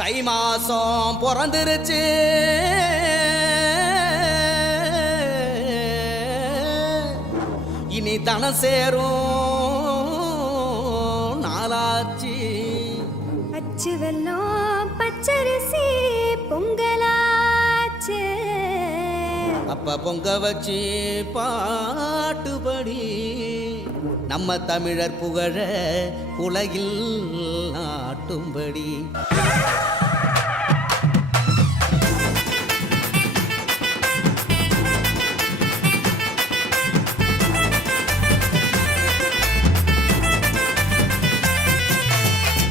தை மாசம் பிறந்துருச்சு இனி தன சேரும் நாளாச்சு அச்சு வெல்லம் பச்சரிசி பொங்கலாச்சு அப்ப பொங்க வச்சு பாட்டுபடி நம்ம தமிழர் புகழ உலகில் நாட்டும்படி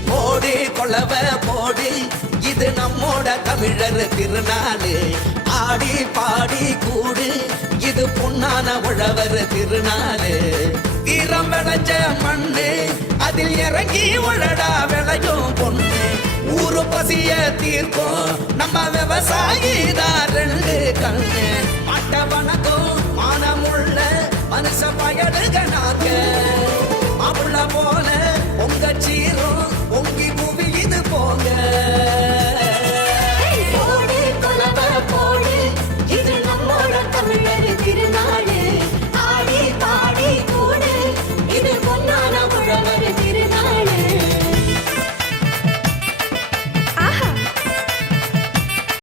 போடி கொள்ளவ போடி இது நம்மோட தமிழர் திருநாடு ஆடி பாடி கூடு இது பொன்னான உழவர் திருநாடு தீரம் விளைஞ்ச மண்ணு அதில் இறங்கி உழடா விளையும் பொண்ணு ஊரு பசிய தீர்க்கும் நம்ம விவசாயி தான் ரெண்டு கண்ணு மாட்ட வணக்கம் மானமுள்ள